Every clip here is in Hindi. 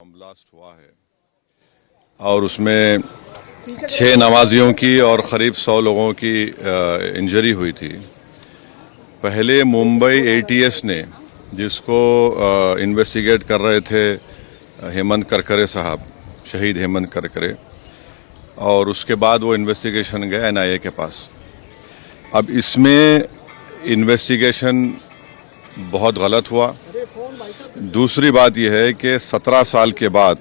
बम ब्लास्ट हुआ है और उसमें 6 नमाजियों की और करीब 100 लोगों की इंजरी हुई थी। पहले मुंबई एटीएस ने, जिसको इन्वेस्टिगेट कर रहे थे हेमंत करकरे साहब, शहीद हेमंत करकरे, और उसके बाद वो इन्वेस्टिगेशन गया एनआईए के पास। अब इसमें इन्वेस्टिगेशन बहुत गलत हुआ। दूसरी बात यह है कि 17 साल के बाद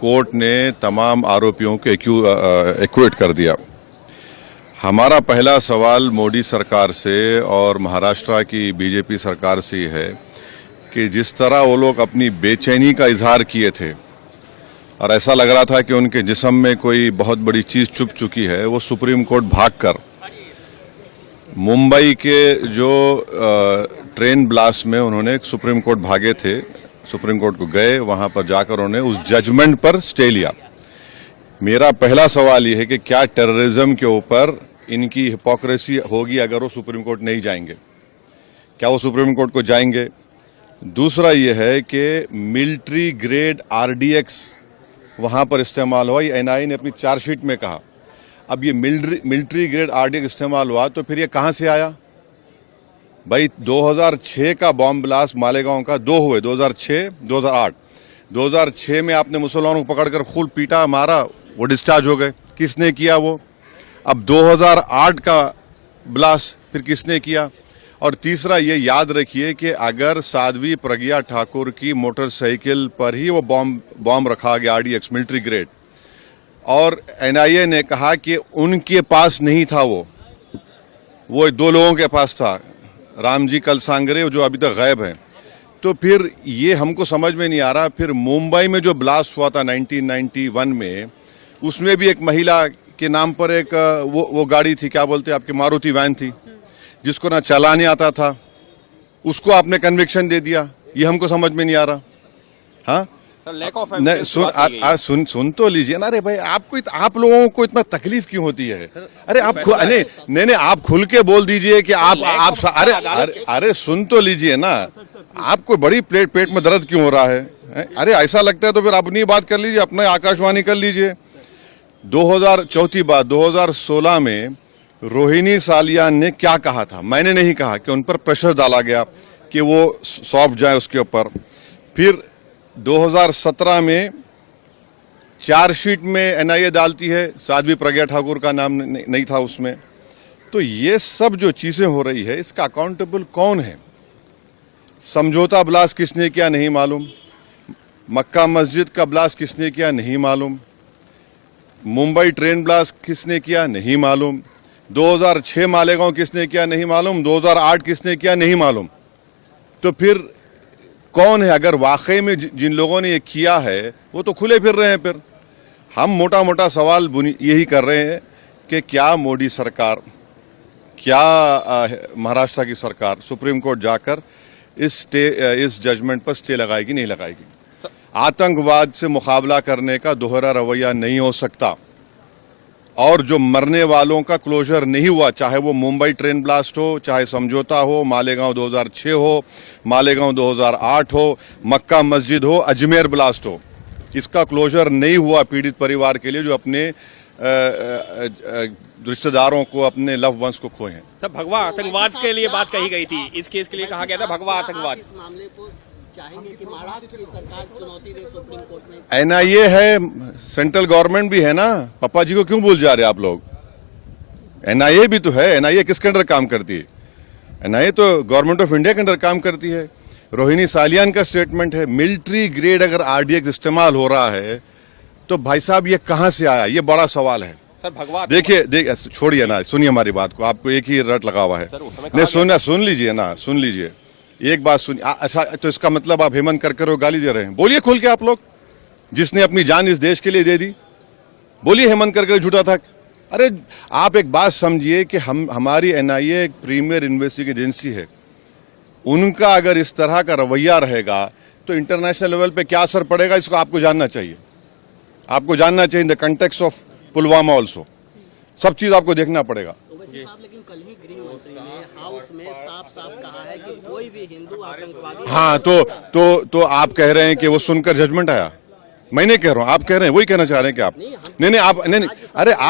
कोर्ट ने तमाम आरोपियों को एक्विट कर दिया। हमारा पहला सवाल मोदी सरकार से और महाराष्ट्र की बीजेपी सरकार से है कि जिस तरह वो लोग अपनी बेचैनी का इजहार किए थे और ऐसा लग रहा था कि उनके जिस्म में कोई बहुत बड़ी चीज़ चुभ चुकी है, वो सुप्रीम कोर्ट भागकर मुंबई के जो ट्रेन ब्लास्ट में उन्होंने सुप्रीम कोर्ट भागे थे, सुप्रीम कोर्ट को गए, वहां पर जाकर उन्होंने उस जजमेंट पर स्टे लिया। मेरा पहला सवाल यह है कि क्या टेररिज्म के ऊपर इनकी हिपोक्रेसी होगी अगर वो सुप्रीम कोर्ट नहीं जाएंगे? क्या वो सुप्रीम कोर्ट को जाएंगे? दूसरा यह है कि मिलिट्री ग्रेड आरडीएक्स वहां पर इस्तेमाल हुआ, ये एनआईए ने अपनी चार्जशीट में कहा। अब ये मिलिट्री ग्रेड आरडीएक्स इस्तेमाल हुआ तो फिर ये कहां से आया? भाई 2006 का बॉम्ब ब्लास्ट मालेगांव का 2 हुए, 2006, 2008। 2006 में आपने मुसलमानों को पकड़कर खूब पीटा, मारा, वो डिस्चार्ज हो गए। किसने किया वो? अब 2008 का ब्लास्ट फिर किसने किया? और तीसरा ये याद रखिए कि अगर साध्वी प्रज्ञा ठाकुर की मोटरसाइकिल पर ही वो बॉम्ब रखा गया आरडीएक्स मिलिट्री ग्रेड, और एनआईए ने कहा कि उनके पास नहीं था, वो 2 लोगों के पास था, रामजी कलसांगरे, जो अभी तक गायब हैं, तो फिर ये हमको समझ में नहीं आ रहा। फिर मुंबई में जो ब्लास्ट हुआ था 1991 में, उसमें भी एक महिला के नाम पर एक वो गाड़ी थी, क्या बोलते हैं आपकी, मारुति वैन थी, जिसको ना चलाने आता था, उसको आपने कन्विक्शन दे दिया। ये हमको समझ में नहीं आ रहा। हाँ, सुन तो लीजिए ना। अरे भाई, आप लोगों को इतना तकलीफ क्यों होती है? अरे आप नहीं, आप खुल के बोल दीजिए कि आप अरे सुन तो लीजिए ना। आपको बड़ी पेट में दर्द क्यों हो रहा है? अरे ऐसा लगता है तो फिर अपनी बात कर लीजिए, अपने आकाशवाणी कर लीजिए। 2016 में रोहिणी सालियान ने क्या कहा था? मैंने नहीं कहा कि उन पर प्रेशर डाला गया कि वो सौंप जाए उसके ऊपर। फिर 2017 में चार्जशीट में एनआईए डालती है, साध्वी प्रज्ञा ठाकुर का नाम नहीं था उसमें। तो ये सब जो चीजें हो रही है, इसका अकाउंटेबल कौन है? समझौता ब्लास्ट किसने किया नहीं मालूम, मक्का मस्जिद का ब्लास्ट किसने किया नहीं मालूम, मुंबई ट्रेन ब्लास्ट किसने किया नहीं मालूम, 2006 मालेगांव किसने किया नहीं मालूम, 2008 किसने किया नहीं मालूम। तो फिर कौन है? अगर वाकई में जिन लोगों ने ये किया है वो तो खुले फिर रहे हैं। फिर हम मोटा मोटा सवाल यही कर रहे हैं कि क्या मोदी सरकार, क्या महाराष्ट्र की सरकार सुप्रीम कोर्ट जाकर इस जजमेंट पर स्टे लगाएगी, नहीं लगाएगी? आतंकवाद से मुकाबला करने का दोहरा रवैया नहीं हो सकता। और जो मरने वालों का क्लोजर नहीं हुआ, चाहे वो मुंबई ट्रेन ब्लास्ट हो, चाहे समझौता हो, मालेगांव 2006 हो, मालेगांव 2008 हो, मक्का मस्जिद हो, अजमेर ब्लास्ट हो, इसका क्लोजर नहीं हुआ पीड़ित परिवार के लिए, जो अपने रिश्तेदारों को, अपने लव वंस को खोए हैं। सब भगवा आतंकवाद के लिए बात कही गई थी। इस केस के लिए कहा गया था भगवा आतंकवाद। इस मामले को चाहेंगे कि महाराष्ट्र की सरकार चुनौती दे सुप्रीम कोर्ट में। एनआईए है, सेंट्रल गवर्नमेंट भी है ना। पप्पा जी को क्यों भूल जा रहे आप लोग? एनआईए भी तो है। एनआईए किसके अंडर काम करती है? एनआईए तो गवर्नमेंट ऑफ इंडिया के अंडर काम करती है। रोहिणी सालियान का स्टेटमेंट है, मिलिट्री ग्रेड अगर आरडीएक्स इस्तेमाल हो रहा है तो भाई साहब ये कहां से आया? ये बड़ा सवाल है। सर भगवा देखिए, छोड़िए ना, सुनिए हमारी बात को। आपको एक ही रट लगा हुआ है। नहीं, सुन लीजिए ना, सुन लीजिए एक बात सुनिए। अच्छा, तो इसका मतलब आप हेमंत करकरे को गाली दे रहे हैं? बोलिए खुल के आप लोग, जिसने अपनी जान इस देश के लिए दे दी, बोलिए हेमंत करकरे झूठा था। अरे आप एक बात समझिए कि हमारी एनआईए एक प्रीमियर इन्वेस्टिगेटिव एजेंसी है। उनका अगर इस तरह का रवैया रहेगा तो इंटरनेशनल लेवल पे क्या असर पड़ेगा, इसको आपको जानना चाहिए। आपको जानना चाहिए in the context of Pulwama also. सब चीज आपको देखना पड़ेगा। लेकिन कल ही गृह मंत्री ने हाउस में साफ कहा है कि कोई भी हिंदू आतंकवादी। हाँ, तो आप कह रहे हैं कि वो सुनकर जजमेंट आया? मैं नहीं कह रहा हूं, आप कह रहे हैं, वही कहना चाह रहे हैं कि आप नहीं आप नहीं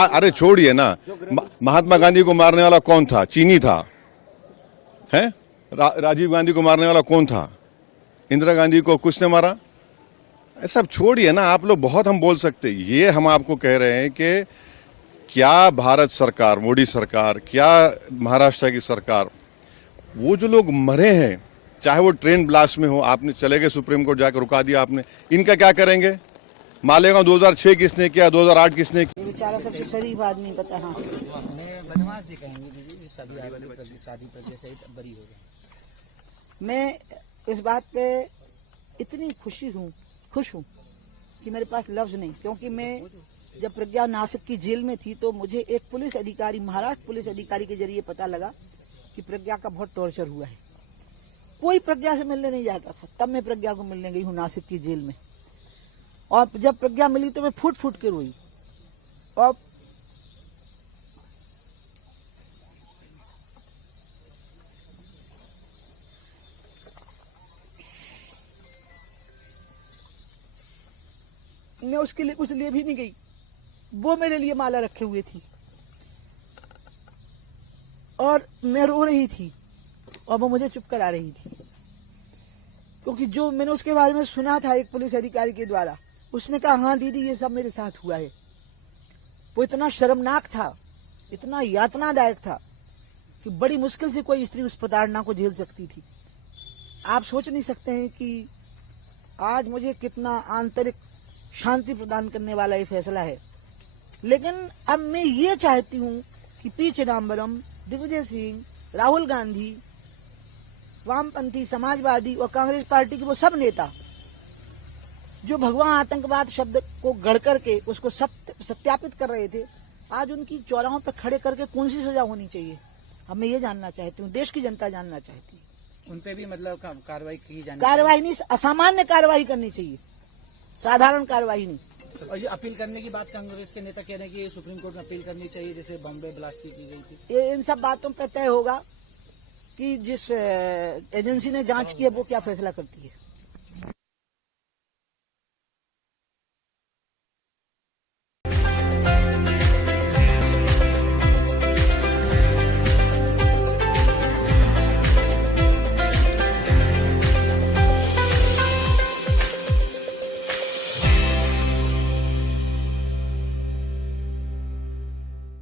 अरे छोड़िए ना। महात्मा गांधी को मारने वाला कौन था? चीनी था, है? राजीव गांधी को मारने वाला कौन था? इंदिरा गांधी को कुछ ने मारा? सब छोड़िए ना, आप लोग बहुत हम बोल सकते। ये हम आपको कह रहे हैं कि क्या भारत सरकार, मोदी सरकार, क्या महाराष्ट्र की सरकार, वो जो लोग मरे हैं, चाहे वो ट्रेन ब्लास्ट में हो, आपने चले गए सुप्रीम कोर्ट जाकर रुका दिया आपने, इनका क्या करेंगे? मालेगांव 2006 किसने किया, 2008 किसने किया? बेचारा सबसे शरीफ आदमी पता। हाँ, मैं बदमाश जी कहेंगे दीदी, शादी प्रज्ञा सहित बरी हो गए। मैं इस बात पे इतनी खुश हूँ कि मेरे पास लफ्ज नहीं, क्योंकि मैं जब प्रज्ञा नासिक की जेल में थी तो मुझे एक पुलिस अधिकारी, महाराष्ट्र पुलिस अधिकारी के जरिए पता लगा कि प्रज्ञा का बहुत टॉर्चर हुआ है। कोई प्रज्ञा से मिलने नहीं जाता था, तब मैं प्रज्ञा को मिलने गई हूँ नासिक की जेल में, और जब प्रज्ञा मिली तो मैं फूट फूट के रोई। और मैं उसके लिए कुछ लिए भी नहीं गई, वो मेरे लिए माला रखे हुए थी और मैं रो रही थी और वो मुझे चुप करा रही थी, क्योंकि जो मैंने उसके बारे में सुना था एक पुलिस अधिकारी के द्वारा, उसने कहा हाँ दीदी ये सब मेरे साथ हुआ है। वो इतना शर्मनाक था, इतना यातनादायक था कि बड़ी मुश्किल से कोई स्त्री उस प्रताड़ना को झेल सकती थी। आप सोच नहीं सकते हैं कि आज मुझे कितना आंतरिक शांति प्रदान करने वाला ये फैसला है। लेकिन अब मैं ये चाहती हूँ कि पी चिदम्बरम, दिग्विजय सिंह, राहुल गांधी, वामपंथी, समाजवादी और कांग्रेस पार्टी के वो सब नेता जो भगवा आतंकवाद शब्द को गढ़ करके उसको सत्यापित कर रहे थे, आज उनकी चौराहों पर खड़े करके कौन सी सजा होनी चाहिए? अब मैं ये जानना चाहती हूँ, देश की जनता जानना चाहती है। उन पे भी मतलब कार्रवाई की जानी कार्रवाई नहीं, असामान्य कार्रवाई करनी चाहिए, साधारण कार्रवाई नहीं। और ये अपील करने की बात कांग्रेस के नेता कह रहे हैं कि सुप्रीम कोर्ट में अपील करनी चाहिए, जैसे बॉम्बे ब्लास्ट की गई थी। ये इन सब बातों पर तय होगा कि जिस एजेंसी ने जांच की है वो क्या फैसला करती है।